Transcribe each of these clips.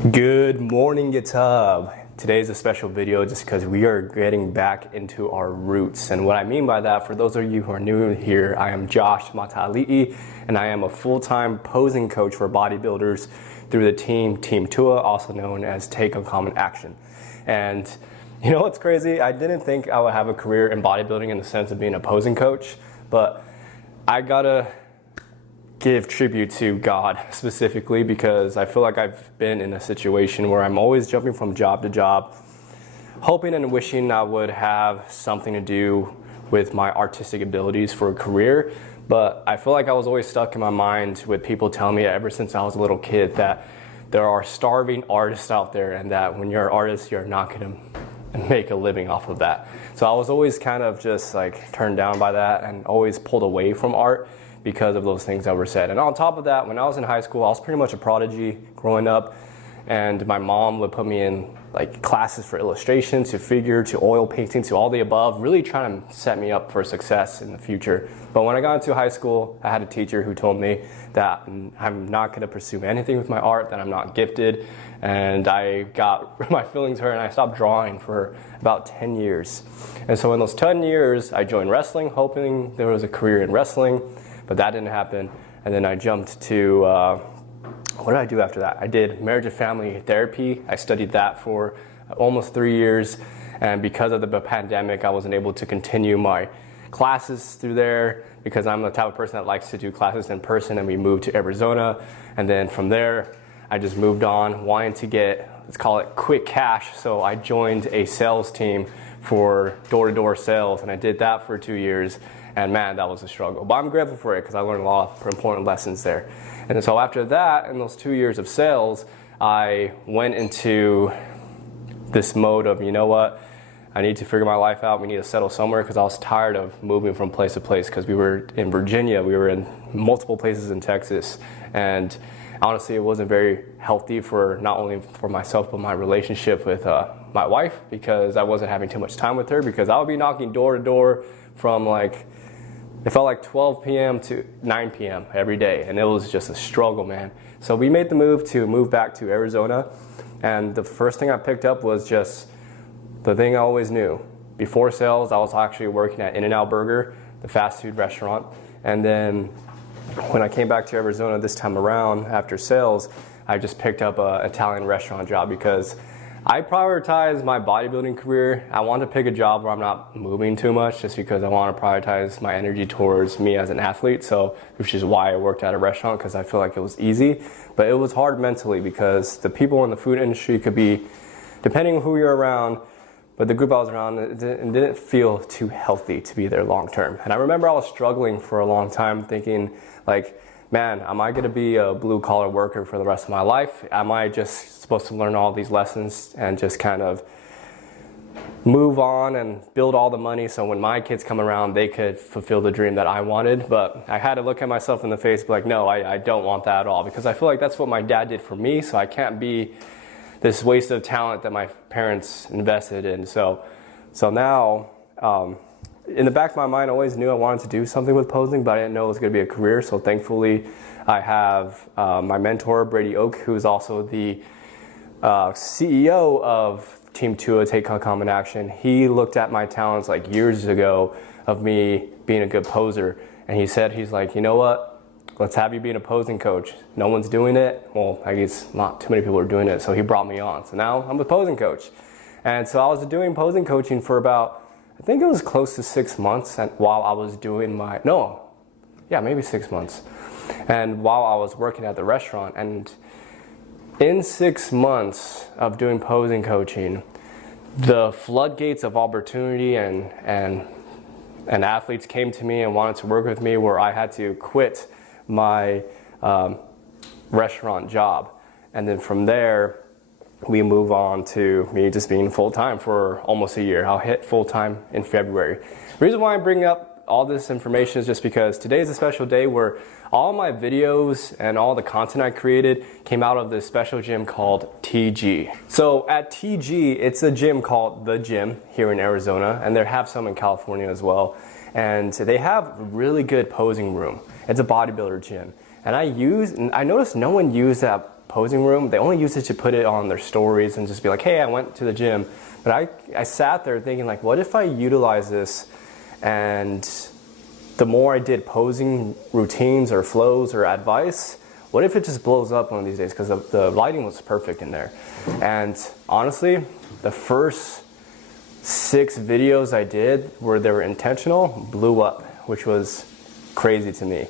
Good morning, GitHub. Today's a special video just because we are getting back into our roots. And what I mean by that, for those of you who are new here, I am Josh Matali'i, and I am a full-time posing coach for bodybuilders through the Team Tua, also known as Take Uncommon Action. And you know what's crazy? I didn't think I would have a career in bodybuilding in the sense of being a posing coach, but I gotta give tribute to God specifically, because I feel like I've been in a situation where I'm always jumping from job to job, hoping and wishing I would have something to do with my artistic abilities for a career. But I feel like I was always stuck in my mind with people telling me ever since I was a little kid that there are starving artists out there, and that when you're an artist, you're not gonna make a living off of that. So I was always kind of just like turned down by that and always pulled away from art because of those things that were said. And on top of that, when I was in high school, I was pretty much a prodigy growing up, and my mom would put me in like classes for illustration, to figure, to oil painting, to all the above, really trying to set me up for success in the future. But when I got into high school, I had a teacher who told me that I'm not gonna pursue anything with my art, that I'm not gifted, and I got my feelings hurt and I stopped drawing for about 10 years. And so in those 10 years, I joined wrestling, hoping there was a career in wrestling, but that didn't happen. And then I jumped to, what did I do after that? I did marriage and family therapy. I studied that for almost 3 years. And because of the pandemic, I wasn't able to continue my classes through there, because I'm the type of person that likes to do classes in person, and we moved to Arizona. And then from there, I just moved on, wanting to get, let's call it quick cash. So I joined a sales team for door-to-door sales, and I did that for 2 years. And man, that was a struggle. But I'm grateful for it, because I learned a lot of important lessons there. And so after that, in those 2 years of sales, I went into this mode of, you know what, I need to figure my life out. We need to settle somewhere, because I was tired of moving from place to place, because we were in Virginia, we were in multiple places in Texas. And honestly, it wasn't very healthy for not only for myself, but my relationship with my wife, because I wasn't having too much time with her, because I would be knocking door to door from like, it felt like 12 p.m. to 9 p.m. every day, and it was just a struggle, man. So we made the move back to Arizona, and the first thing I picked up was just the thing I always knew. Before sales, I was actually working at In-N-Out Burger, the fast food restaurant, and then when I came back to Arizona this time around after sales, I just picked up an Italian restaurant job, because I prioritize my bodybuilding career. I want to pick a job where I'm not moving too much, just because I want to prioritize my energy towards me as an athlete. So, which is why I worked at a restaurant, because I feel like it was easy. But it was hard mentally, because the people in the food industry could be, depending on who you're around, but the group I was around, it didn't feel too healthy to be there long term. And I remember I was struggling for a long time, thinking like, man, am I gonna be a blue collar worker for the rest of my life? Am I just supposed to learn all these lessons and just kind of move on and build all the money so when my kids come around, they could fulfill the dream that I wanted? But I had to look at myself in the face and be like, no, I don't want that at all, because I feel like that's what my dad did for me, so I can't be this waste of talent that my parents invested in. So now, in the back of my mind, I always knew I wanted to do something with posing, but I didn't know it was going to be a career. So thankfully, I have my mentor, Brady Oak, who is also the CEO of Team Tua, Take Uncommon Action. He looked at my talents like years ago of me being a good poser, and he said, he's like, you know what? Let's have you being a posing coach. No one's doing it. Well, I guess not too many people are doing it, so he brought me on. So now I'm a posing coach. And so I was doing posing coaching for about, I think it was close to 6 months, and while I was doing maybe 6 months. And while I was working at the restaurant, and in 6 months of doing posing coaching, the floodgates of opportunity and athletes came to me and wanted to work with me, where I had to quit my restaurant job. And then from there, we move on to me just being full-time for almost a year. I'll hit full-time in February. The reason why I bring up all this information is just because today is a special day where all my videos and all the content I created came out of this special gym called TG. So at TG, it's a gym called The Gym here in Arizona, and they have some in California as well. And they have a really good posing room. It's a bodybuilder gym. And I noticed no one used that posing room, they only use it to put it on their stories and just be like, hey, I went to the gym. But I sat there thinking like, what if I utilize this and the more I did posing routines or flows or advice, what if it just blows up one of these days? Because the lighting was perfect in there. And honestly, the first 6 videos I did where they were intentional blew up, which was crazy to me.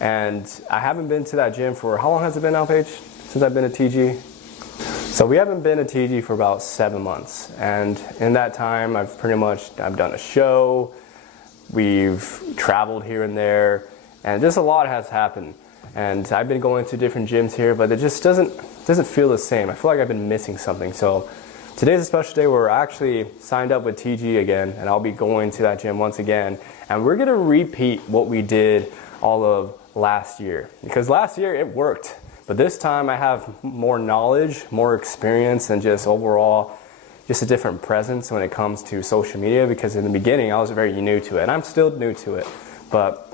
And I haven't been to that gym for, how long has it been now, Paige? Since I've been a TG? So we haven't been a TG for about 7 months. And in that time, I've done a show, we've traveled here and there, and just a lot has happened. And I've been going to different gyms here, but it just doesn't feel the same. I feel like I've been missing something. So today's a special day where I actually signed up with TG again, and I'll be going to that gym once again. And we're gonna repeat what we did all of last year. Because last year it worked, but this time I have more knowledge, more experience, and just overall, just a different presence when it comes to social media, because in the beginning I was very new to it, and I'm still new to it. But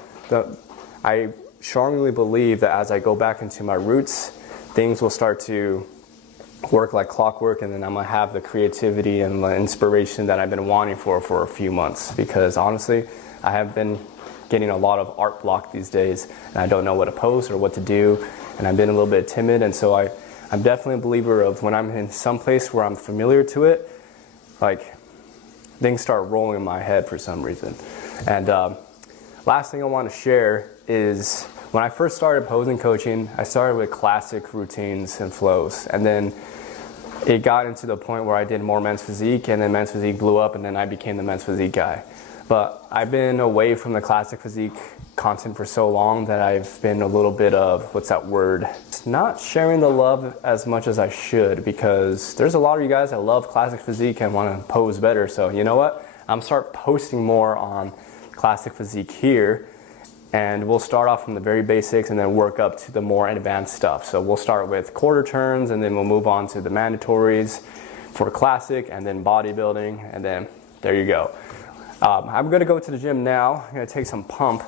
I strongly believe that as I go back into my roots, things will start to work like clockwork, and then I'm gonna have the creativity and the inspiration that I've been wanting for a few months. Because honestly, I have been getting a lot of art block these days, and I don't know what to post or what to do, and I've been a little bit timid. And so I'm definitely a believer of when I'm in some place where I'm familiar to it, like things start rolling in my head for some reason. And last thing I want to share is when I first started posing coaching, I started with classic routines and flows, and then it got into the point where I did more men's physique, and then men's physique blew up, and then I became the men's physique guy. But I've been away from the classic physique content for so long that I've been a little bit of, what's that word? It's not sharing the love as much as I should, because there's a lot of you guys that love classic physique and want to pose better. So you know what? I'm start posting more on classic physique here, and we'll start off from the very basics and then work up to the more advanced stuff. So we'll start with quarter turns, and then we'll move on to the mandatories for classic, and then bodybuilding, and then there you go. I'm gonna go to the gym now. I'm gonna take some pump,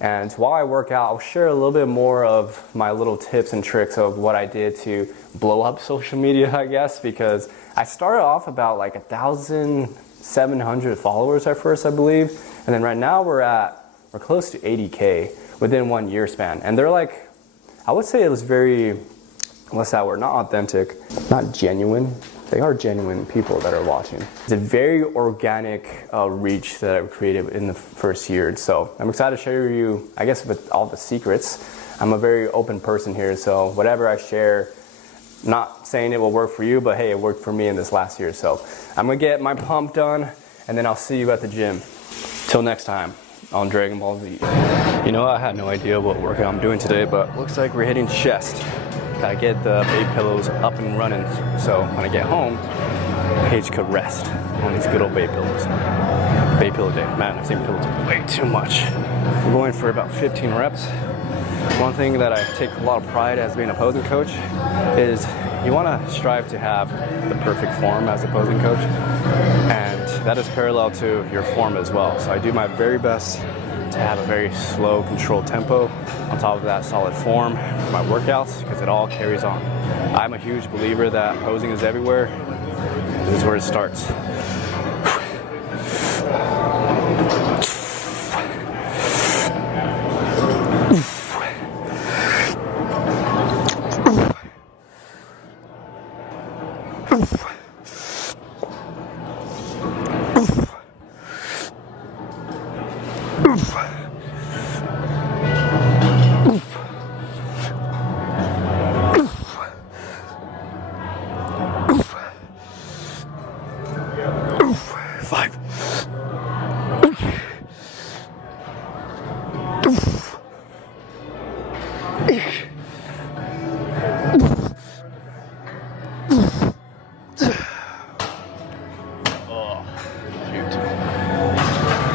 and while I work out, I'll share a little bit more of my little tips and tricks of what I did to blow up social media, I guess, because I started off about like 1,700 followers at first, I believe, and then right now we're close to 80K within 1 year span. And they're like, I would say it was very, what's that word? Not authentic, not genuine. They are genuine people that are watching. It's a very organic reach that I've created in the first year. So I'm excited to share you, I guess, with all the secrets. I'm a very open person here, so whatever I share, not saying it will work for you, but hey, it worked for me in this last year. So I'm gonna get my pump done, and then I'll see you at the gym. Till next time on Dragon Ball Z. You know, I had no idea what workout I'm doing today, but looks like we're hitting chest. Gotta get the baby pillows up and running, so when I get home, Paige could rest on these good old baby pillows. Baby pillow day. Man, I've seen pillows way too much. We're going for about 15 reps. One thing that I take a lot of pride as being a posing coach is you want to strive to have the perfect form as a posing coach, and that is parallel to your form as well. So I do my very best to have a very slow, controlled tempo. On top of that, solid form for my workouts, because it all carries on. I'm a huge believer that posing is everywhere. This is where it starts.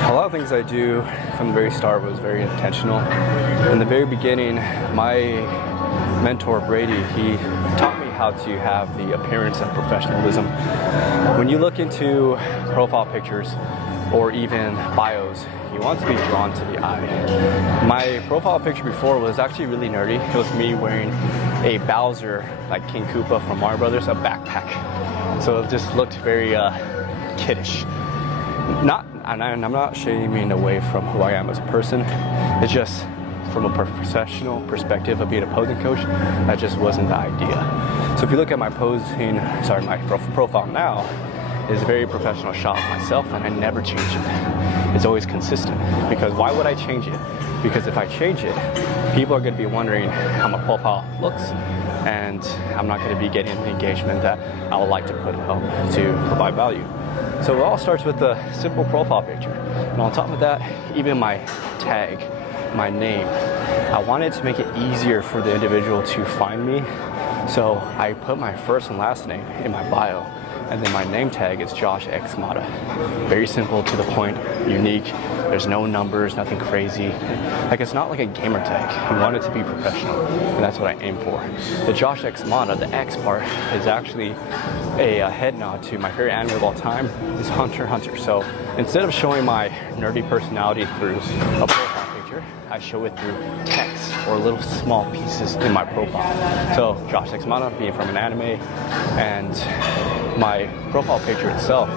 A lot of things I do from the very start was very intentional. In the very beginning, my mentor Brady, he taught me how to have the appearance of professionalism. When you look into profile pictures or even bios, you want to be drawn to the eye. My profile picture before was actually really nerdy. It was me wearing a Bowser, like King Koopa from Mario Brothers, a backpack. So it just looked very kiddish. And I'm not shaming away from who I am as a person. It's just from a professional perspective of being a posing coach, that just wasn't the idea. So if you look at my profile now, is a very professional shot of myself, and I never change it. It's always consistent. Because why would I change it? Because if I change it, people are going to be wondering how my profile looks, and I'm not going to be getting the engagement that I would like to put out to provide value. So it all starts with a simple profile picture. And on top of that, even my tag, my name, I wanted to make it easier for the individual to find me. So I put my first and last name in my bio, and then my name tag is Josh X Mata. Very simple, to the point, unique. There's no numbers, nothing crazy. Like, it's not like a gamer tag. We want it to be professional, and that's what I aim for. The Josh X Mata, the X part, is actually a head nod to my favorite anime of all time, is Hunter x Hunter. So instead of showing my nerdy personality through a profile picture, I show it through text or little small pieces in my profile. So Josh X Mata being from an anime, and my profile picture itself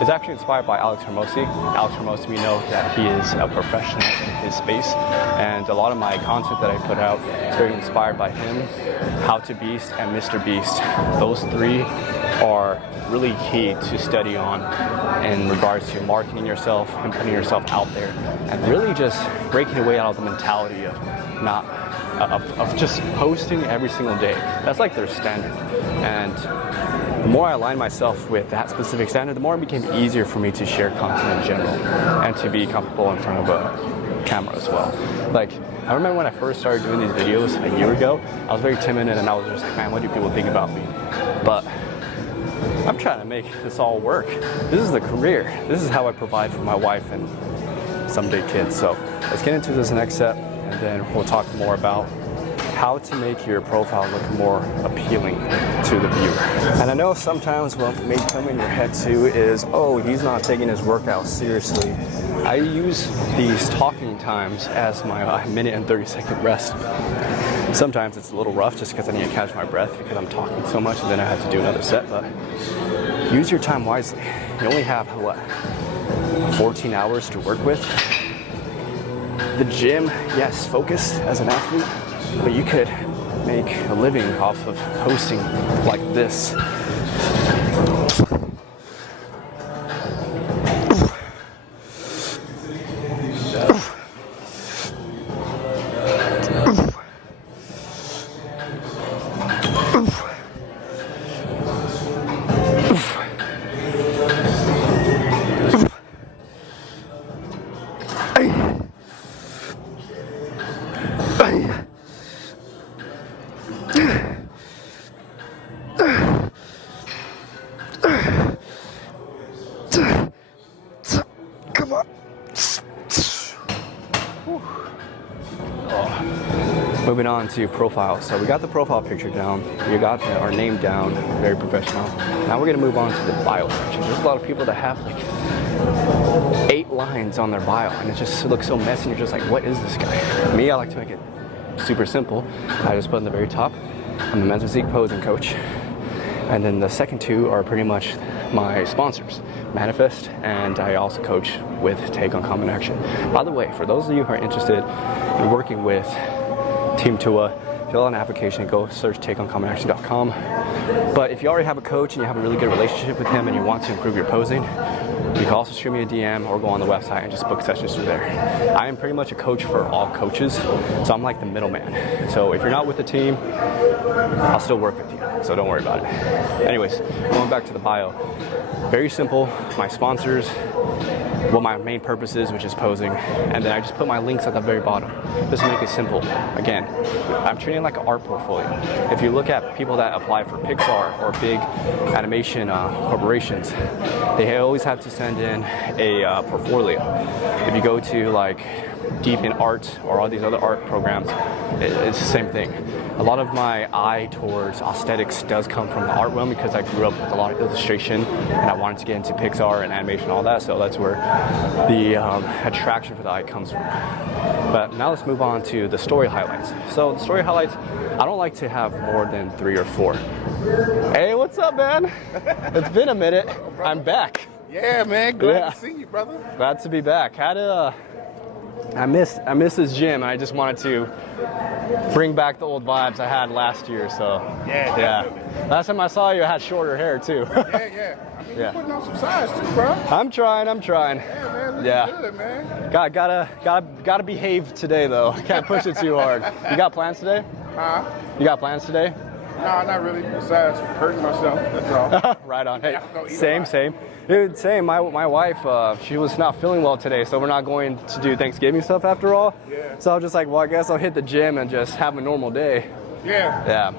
is actually inspired by Alex Hormozi. Alex Hormozi, we know that he is a professional in his space, and a lot of my content that I put out is very inspired by him. How to Beast and Mr. Beast, those three are really key to study on in regards to marketing yourself and putting yourself out there, and really just breaking away out of the mentality of just posting every single day. That's like their standard. And the more I aligned myself with that specific standard, the more it became easier for me to share content in general and to be comfortable in front of a camera as well. Like, I remember when I first started doing these videos a year ago, I was very timid, and I was just like, man, what do people think about me? But I'm trying to make this all work. This is the career. This is how I provide for my wife and someday kids. So let's get into this next step, and then we'll talk more about how to make your profile look more appealing to the viewer. And I know sometimes what may come in your head too is, oh, he's not taking his workout seriously. I use these talking times as my minute and 30-second rest. Sometimes it's a little rough just because I need to catch my breath because I'm talking so much, and then I have to do another set, but use your time wisely. You only have, 14 hours to work with. The gym, yes, focus as an athlete, but you could make a living off of hosting like this. Come on. Moving on to profile. So we got the profile picture down, we got our name down, very professional. Now we're gonna move on to the bio section. There's a lot of people that have like 8 lines on their bio, and it just looks so messy, and you're just like, what is this guy? Me, I like to make it super simple. I just put in the very top, I'm a men's physique posing coach. And then the second 2 are pretty much my sponsors, Manifest, and I also coach with Take on Common Action. By the way, for those of you who are interested in working with Team Tua, fill out an application, go search takeoncommonaction.com. But if you already have a coach and you have a really good relationship with him and you want to improve your posing, you can also shoot me a DM or go on the website and just book sessions through there. I am pretty much a coach for all coaches, so I'm like the middleman. So if you're not with the team, I'll still work with you, so don't worry about it. Anyways, going back to the bio. Very simple, my sponsors, what my main purpose is, which is posing, and then I just put my links at the very bottom. Just to make it simple. Again, I'm treating it like an art portfolio. If you look at people that apply for Pixar or big animation corporations, they always have to send in a portfolio. If you go to like deep in art or all these other art programs, it's the same thing. A lot of my eye towards aesthetics does come from the art realm because I grew up with a lot of illustration and I wanted to get into Pixar and animation and all that, so that's where the attraction for the eye comes from. But now let's move on to the story highlights. So the story highlights, I don't like to have more than 3 or 4. Hey, what's up, man? It's been a minute. I'm back. Yeah, man. Glad to see you, brother. Glad to be back. I missed this gym, and I just wanted to bring back the old vibes I had last year. So yeah. Last time I saw you, I had shorter hair too. Yeah. I mean, you're putting on some size too, bro. I'm trying. Yeah, man. Good, man. Gotta behave today though. Can't push it too hard. You got plans today? Huh? You got plans today? No, not really. Besides hurting myself, that's all. Right on. Hey, yeah, same. Dude, same. My wife, she was not feeling well today, so we're not going to do Thanksgiving stuff after all. Yeah. So I was just like, well, I guess I'll hit the gym and just have a normal day. Yeah.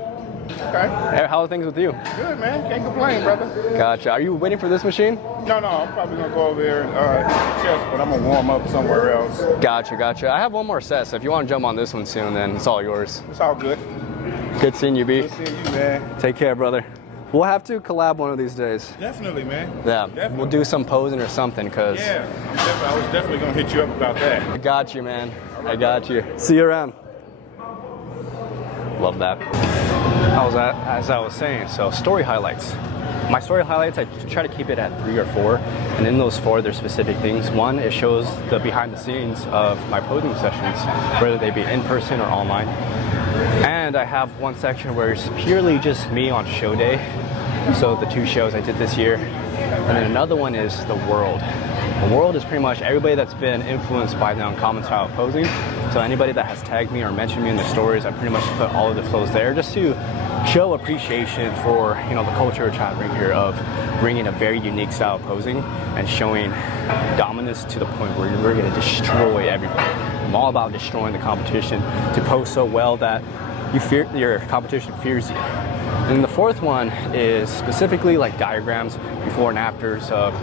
Okay. Hey, how are things with you? Good, man. Can't complain, brother. Gotcha. Are you waiting for this machine? No. I'm probably gonna go over there and hit some chest, but I'm gonna warm up somewhere else. Gotcha. I have one more set, so if you want to jump on this one soon, then it's all yours. It's all good. Good seeing you, B. Good seeing you, man. Take care, brother. We'll have to collab one of these days. Definitely, man. Yeah, Definitely. We'll do some posing or something, cause. Yeah, I was definitely gonna hit you up about that. I got you, man. I got you. See you around. Love that. As I was saying, so story highlights. My story highlights, I try to keep it at 3 or 4, and in those 4, there's specific things. One, it shows the behind the scenes of my posing sessions, whether they be in person or online. And I have one section where it's purely just me on show day. So the 2 shows I did this year. And then another one is the world. The world is pretty much everybody that's been influenced by the uncommon style of posing. So anybody that has tagged me or mentioned me in the stories, I pretty much put all of the flows there just to show appreciation for, the culture we're trying to bring here of bringing a very unique style of posing and showing dominance to the point where we're going to destroy everybody. I'm all about destroying the competition to pose so well that your competition fears you. And the 4th one is specifically like diagrams before and afters of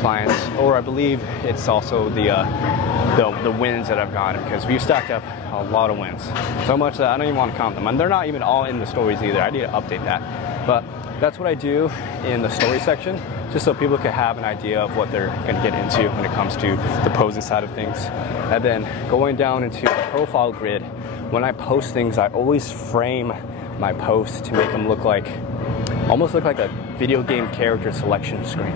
clients, or I believe it's also the wins that I've gotten, because we've stacked up a lot of wins. So much that I don't even want to count them. And they're not even all in the stories either. I need to update that. But that's what I do in the story section, just so people can have an idea of what they're going to get into when it comes to the posing side of things. And then going down into the profile grid, when I post things, I always frame my posts to make them almost look like a video game character selection screen.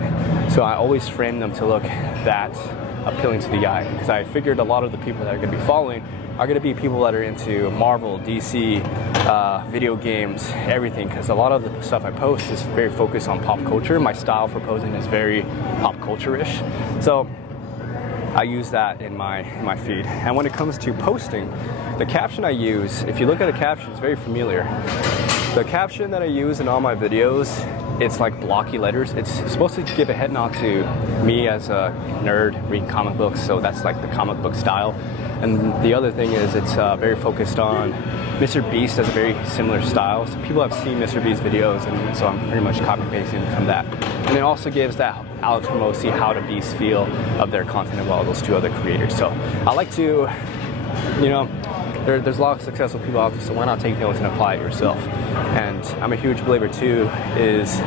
So I always frame them to look that appealing to the eye, because I figured a lot of the people that are going to be following are going to be people that are into Marvel, DC, video games, everything, because a lot of the stuff I post is very focused on pop culture. My style for posing is very pop culture-ish. So I use that in my feed. And when it comes to posting, the caption I use, if you look at a caption, it's very familiar. The caption that I use in all my videos, it's like blocky letters. It's supposed to give a head nod to me as a nerd reading comic books, so that's like the comic book style. And the other thing is it's very focused on Mr. Beast has a very similar style. So people have seen Mr. Beast videos, and so I'm pretty much copy pasting from that. And it also gives that Alex Hormozi How to Beast feel of their content as well, those 2 other creators. So I like to, there's a lot of successful people out there, so why not take notes and apply it yourself? And I'm a huge believer too, is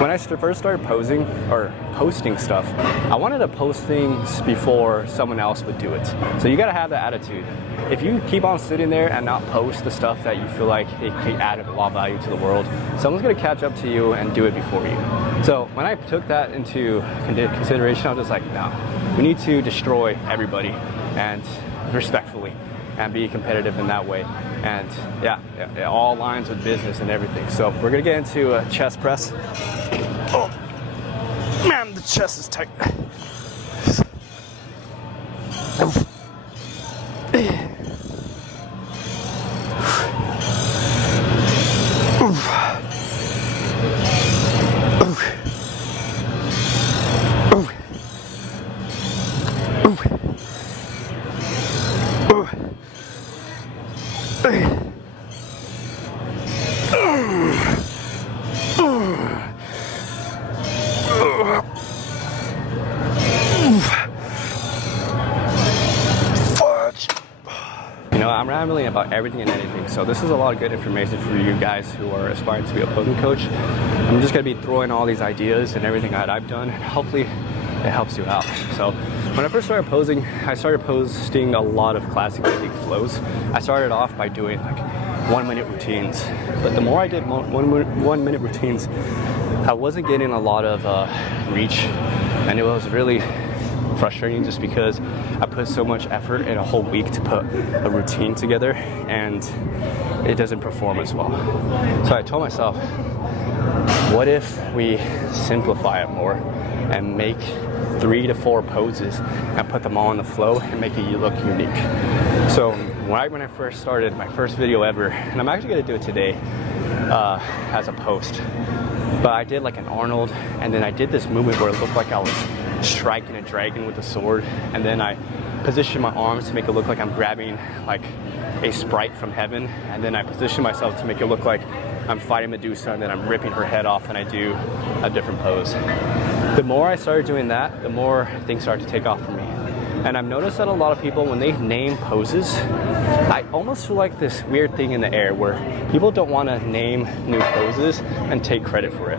when I first started posing or posting stuff, I wanted to post things before someone else would do it. So you gotta have that attitude. If you keep on sitting there and not post the stuff that you feel like it can add a lot of value to the world, someone's gonna catch up to you and do it before you. So when I took that into consideration, I was just like, no, we need to destroy everybody, and respectfully, and be competitive in that way. And yeah, it all aligns with business and everything. So we're gonna get into a chest press. Oh, man, the chest is tight. about everything and anything. So this is a lot of good information for you guys who are aspiring to be a posing coach. I'm just gonna be throwing all these ideas and everything that I've done. Hopefully it helps you out. So when I first started posing, I started posting a lot of classic physique flows. I started off by doing like 1 minute routines, but the more I did 1 minute routines, I wasn't getting a lot of reach, and it was really frustrating just because I put so much effort in a whole week to put a routine together and it doesn't perform as well. So I told myself, what if we simplify it more and make 3 to 4 poses and put them all in the flow and make it look unique. So when I first started my first video ever, and I'm actually gonna do it today as a post, but I did like an Arnold, and then I did this movement where it looked like I was striking a dragon with a sword, and then I positioned my arms to make it look like I'm grabbing like a sprite from heaven, and then I position myself to make it look like I'm fighting Medusa, and then I'm ripping her head off and I do a different pose. The more I started doing that, the more things started to take off for me. And I've noticed that a lot of people, when they name poses, I almost feel like this weird thing in the air where people don't want to name new poses and take credit for it.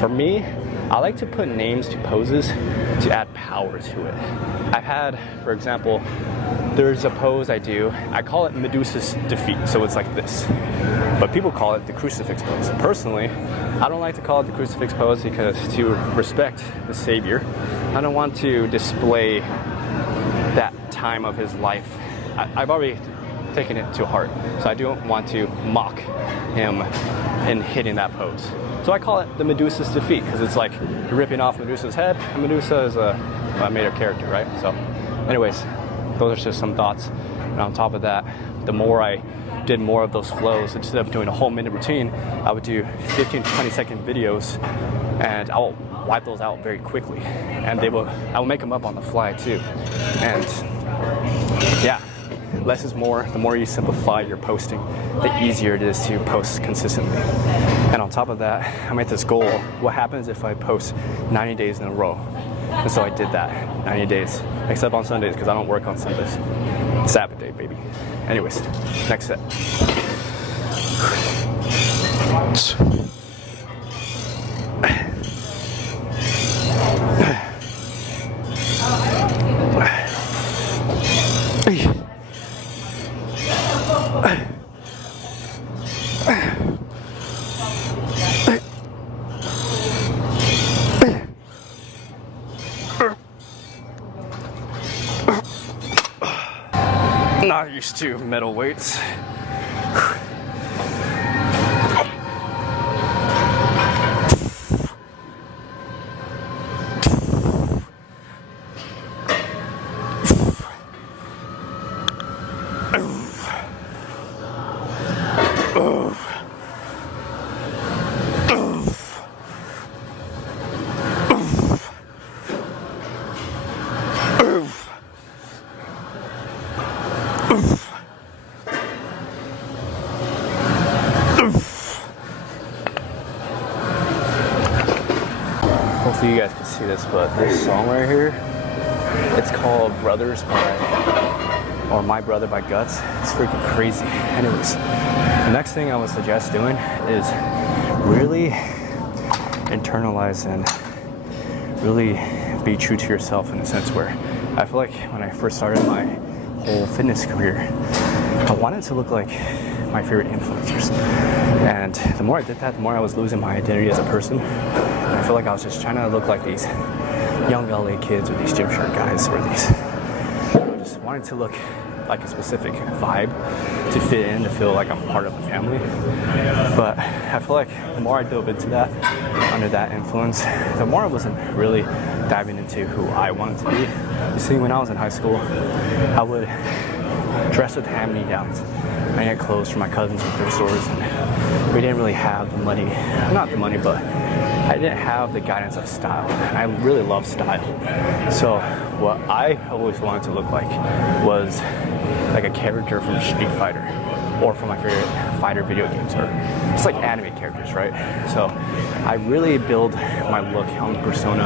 For me, I like to put names to poses to add power to it. I've had, for example, there's a pose I do, I call it Medusa's defeat, so it's like this. But people call it the crucifix pose. Personally, I don't like to call it the crucifix pose because to respect the Savior, I don't want to display that time of his life. I've already taken it to heart, so I don't want to mock him in hitting that pose. So I call it the Medusa's defeat because it's like ripping off Medusa's head, and Medusa is a made-up character, right? So anyways, those are just some thoughts. And on top of that, the more I did more of those flows, instead of doing a whole minute routine, I would do 15 to 20 second videos, and I'll wipe those out very quickly, and I will make them up on the fly too. And yeah, less is more. The more you simplify your posting, the easier it is to post consistently. And on top of that, I made this goal: what happens if I post 90 days in a row? And so I did that, 90 days, except on Sundays because I don't work on Sundays. Sabbath day, baby. Anyways, next set. Not used to metal weights. Hopefully you guys can see this, but this song right here, it's called Brothers or My Brother by Guts. It's freaking crazy. Anyways, the next thing I would suggest doing is really internalize and really be true to yourself, in a sense where I feel like when I first started my whole fitness career, I wanted to look like my favorite influencers. And the more I did that, the more I was losing my identity as a person. And I feel like I was just trying to look like these young LA kids or these Gymshark guys or these, just wanting to look like a specific vibe to fit in, to feel like I'm part of the family. But I feel like the more I dove into that, under that influence, the more I wasn't really diving into who I wanted to be. You see, when I was in high school, I would dress with hand-me-downs. I get clothes from my cousins at thrift stores, and we didn't really have the money, not the money, but I didn't have the guidance of style. And I really love style. So what I always wanted to look like was like a character from Street Fighter or from my favorite fighter video games, or just like anime characters, right? So I really build my look on the persona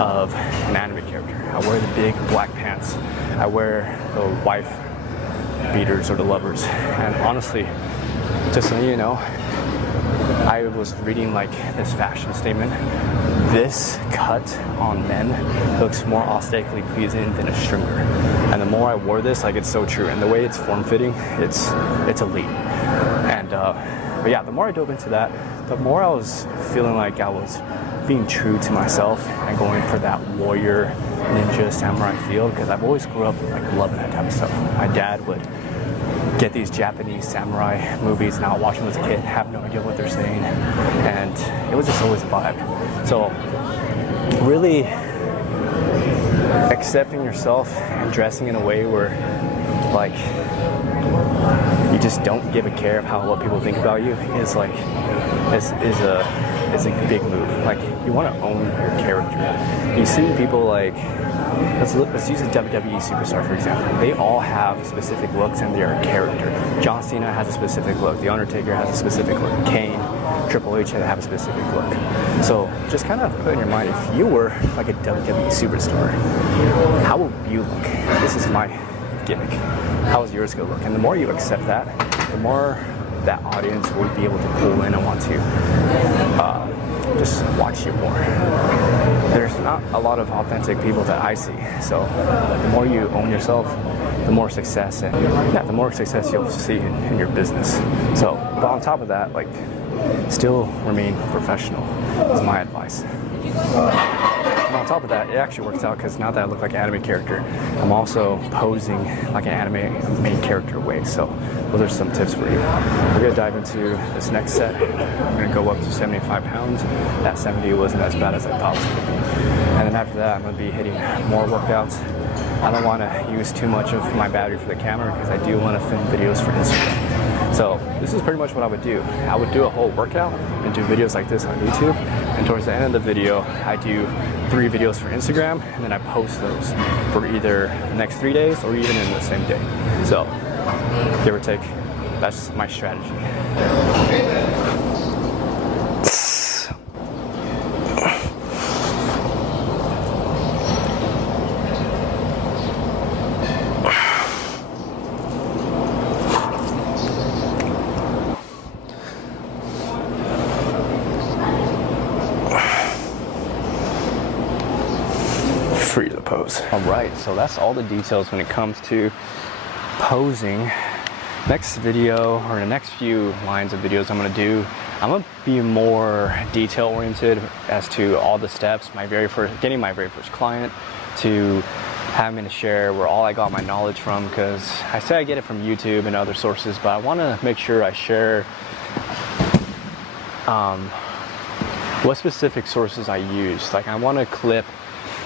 of an anime character. I wear the big black pants. I wear the beaters or the lovers. And honestly, just so you know, I was reading like this fashion statement. This cut on men looks more aesthetically pleasing than a stringer. And the more I wore this, like, it's so true. And the way it's form-fitting, it's elite. And but yeah, the more I dove into that, the more I was feeling like I was being true to myself and going for that warrior, ninja, samurai feel, because I've always grew up like loving that type of stuff. My dad would get these Japanese samurai movies, and I would watch them as a kid, have no idea what they're saying, and it was just always a vibe. So really accepting yourself and dressing in a way where like you just don't give a care of what people think about you is like is a big move. Like, you want to own your character. You see people like, let's use a WWE superstar for example. They all have specific looks and they're a character. John Cena has a specific look. The Undertaker has a specific look. Kane, Triple H have a specific look. So just kind of put in your mind, if you were like a WWE superstar, how would you look? This is my gimmick. How is yours gonna look? And the more you accept that, the more that audience will be able to pull in and want to just watch you more. There's not a lot of authentic people that I see, so the more you own yourself, the more success, and yeah, the more success you'll see in your business. So, but on top of that, like, still remain professional is my advice. And on top of that, it actually works out because now that I look like an anime character, I'm also posing like an anime main character way. So those are some tips for you. We're gonna dive into this next set. I'm gonna go up to 75 pounds. That 70 wasn't as bad as I thought it was gonna be. And then after that, I'm gonna be hitting more workouts. I don't want to use too much of my battery for the camera because I do want to film videos for Instagram. So this is pretty much what I would do. I would do a whole workout and do videos like this on YouTube. And towards the end of the video, I do 3 videos for Instagram, and then I post those for either the next 3 days or even in the same day. So give or take, that's my strategy. Free to pose. All right, so that's all the details when it comes to posing. Next video, or the next few lines of videos I'm gonna do, I'm gonna be more detail oriented as to all the steps, getting my very first client, to having to share where all I got my knowledge from, because I say I get it from YouTube and other sources, but I wanna make sure I share what specific sources I use. Like, I wanna clip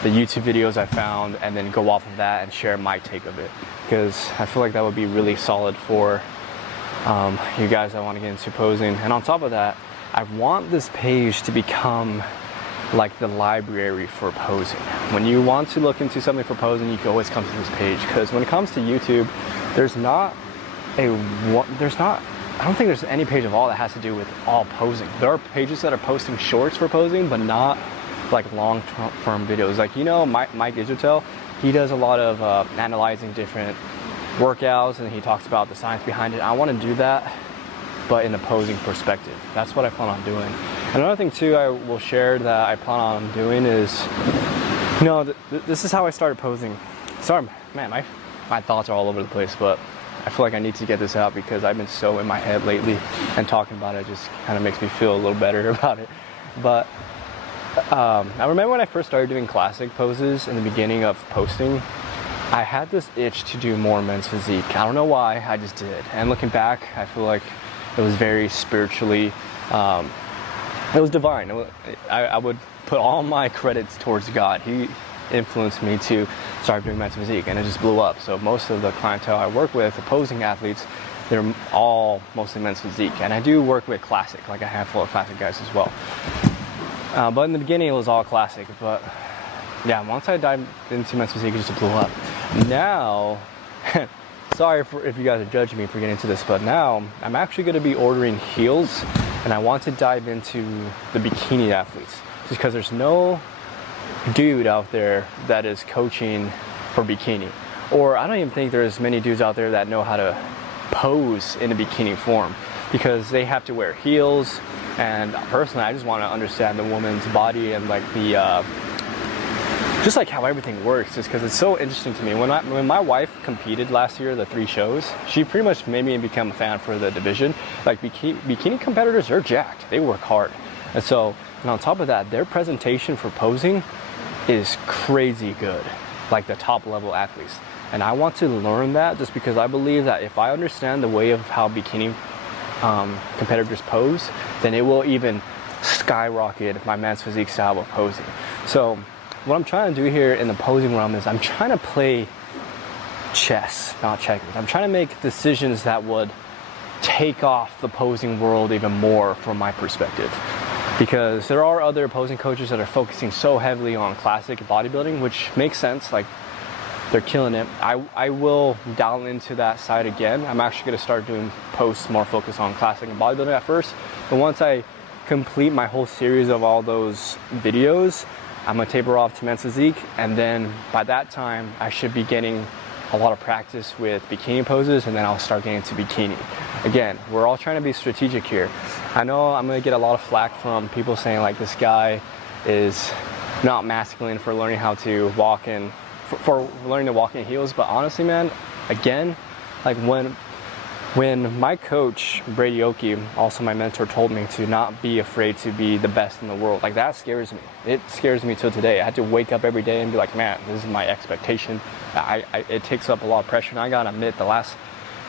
the YouTube videos I found and then go off of that and share my take of it, because I feel like that would be really solid for you guys that want to get into posing. And on top of that, I want this page to become like the library for posing. When you want to look into something for posing, you can always come to this page, because when it comes to YouTube, I don't think there's any page of all that has to do with all posing. There are pages that are posting shorts for posing, but not like long-term videos. Like, you know, Mike Isotel, he does a lot of analyzing different workouts, and he talks about the science behind it. I want to do that, but in a posing perspective. That's what I plan on doing. And another thing too I will share that I plan on doing is, you know, this is how I started posing. Sorry, man, my thoughts are all over the place, but I feel like I need to get this out because I've been so in my head lately, and talking about it just kind of makes me feel a little better about it. But I remember when I first started doing classic poses in the beginning of posting, I had this itch to do more men's physique. I don't know why, I just did. And looking back, I feel like it was very spiritually, it was divine. I would put all my credits towards God. He influenced me to start doing men's physique, and it just blew up. So most of the clientele I work with, opposing athletes, they're all mostly men's physique. And I do work with classic, like a handful of classic guys as well. But in the beginning, it was all classic. But yeah, once I dived into men's physique, it just blew up. Now, sorry if you guys are judging me for getting into this, but now I'm actually going to be ordering heels, and I want to dive into the bikini athletes, just because there's no dude out there that is coaching for bikini. or I don't even think there's many dudes out there that know how to pose in a bikini form, because they have to wear heels. And personally, I just want to understand the woman's body and like the just like how everything works, just because it's so interesting to me. When my wife competed last year, the 3 shows, she pretty much made me become a fan for the division. Like bikini competitors, they're jacked, they work hard, and so, and on top of that, their presentation for posing is crazy good, like the top level athletes. And I want to learn that, just because I believe that if I understand the way of how bikini competitors pose, then it will even skyrocket my men's physique style of posing. So what I'm trying to do here in the posing realm is I'm trying to play chess, not checkers. I'm trying to make decisions that would take off the posing world even more from my perspective. Because there are other posing coaches that are focusing so heavily on classic bodybuilding, which makes sense, like they're killing it. I will dial into that side again. I'm actually gonna start doing posts more focused on classic and bodybuilding at first. But once I complete my whole series of all those videos, I'm gonna taper off to men's physique, and then by that time I should be getting a lot of practice with bikini poses, and then I'll start getting to bikini. Again, we're all trying to be strategic here. I know I'm gonna get a lot of flack from people saying like this guy is not masculine for learning how to walk in, for learning to walk in heels, but honestly, man, again, like when my coach, Brady Oki, also my mentor, told me to not be afraid to be the best in the world, like that scares me. It scares me till today. I had to wake up every day and be like, man, this is my expectation. It takes up a lot of pressure. And I gotta admit, the last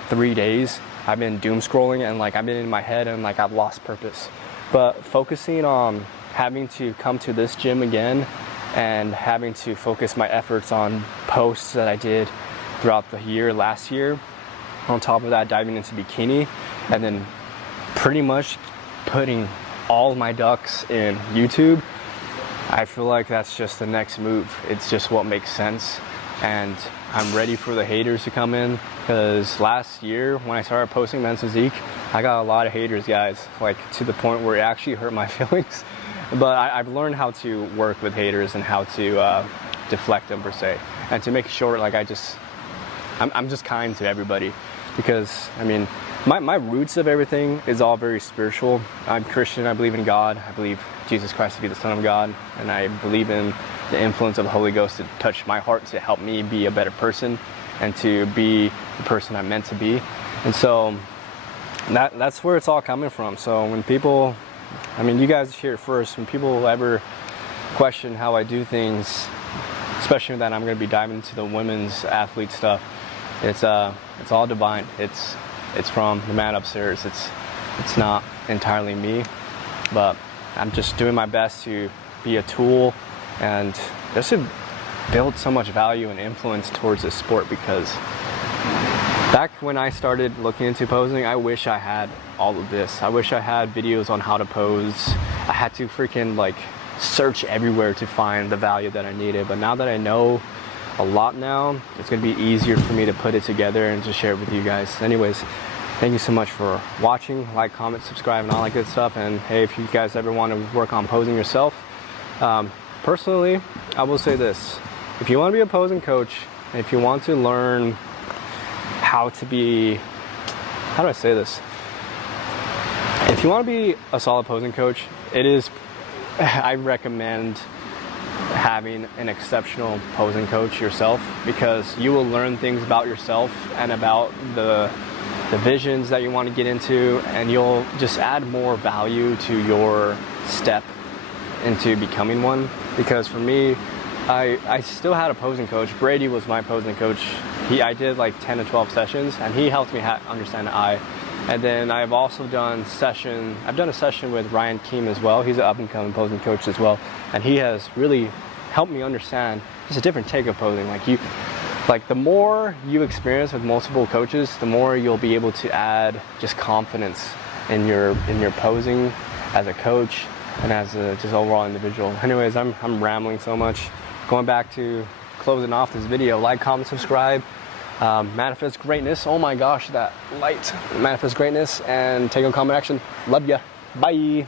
3 days, I've been doom scrolling, and like I've been in my head and like I've lost purpose. But focusing on having to come to this gym again and having to focus my efforts on posts that I did throughout the year, last year, on top of that, diving into bikini, and then pretty much putting all my ducks in YouTube, I feel like that's just the next move. It's just what makes sense. And I'm ready for the haters to come in, because last year when I started posting men's physique, I got a lot of haters, guys, like to the point where it actually hurt my feelings. But I've learned how to work with haters and how to deflect them, per se, and to make sure like I'm just kind to everybody. Because I mean, my roots of everything is all very spiritual. I'm Christian, I believe in God, I believe Jesus Christ to be the Son of God, and I believe in the influence of the Holy Ghost to touch my heart, to help me be a better person and to be the person I'm meant to be. And so that's where it's all coming from. So when people, I mean, you guys hear it first, when people ever question how I do things, especially that I'm going to be diving into the women's athlete stuff, it's all divine. It's from the man upstairs. It's not entirely me, but I'm just doing my best to be a tool and just to build so much value and influence towards this sport. Because back when I started looking into posing, I wish I had all of this. I wish I had videos on how to pose. I had to freaking like search everywhere to find the value that I needed. But now that I know a lot now, it's gonna be easier for me to put it together and just share it with you guys. Anyways, thank you so much for watching. Like, comment, subscribe, and all that good stuff. And hey, if you guys ever want to work on posing yourself, personally, I will say this: if you want to be a posing coach, and if you want to learn how to be, how do I say this? If you want to be a solid posing coach, I recommend having an exceptional posing coach yourself, because you will learn things about yourself and about the visions that you want to get into, and you'll just add more value to your step into becoming one. Because for me, I still had a posing coach. Brady was my posing coach. I did like 10 to 12 sessions, and he helped me understand the eye. And then I've also done a session with Ryan Keem as well. He's an up-and-coming posing coach as well, and he has really helped me understand just a different take of posing. Like the more you experience with multiple coaches, the more you'll be able to add just confidence in your posing as a coach and as a just overall individual. Anyways, I'm rambling so much. Going back to closing off this video, like, comment, subscribe. Manifest greatness. Oh my gosh, that light. Manifest greatness and take on common action. Love ya. Bye.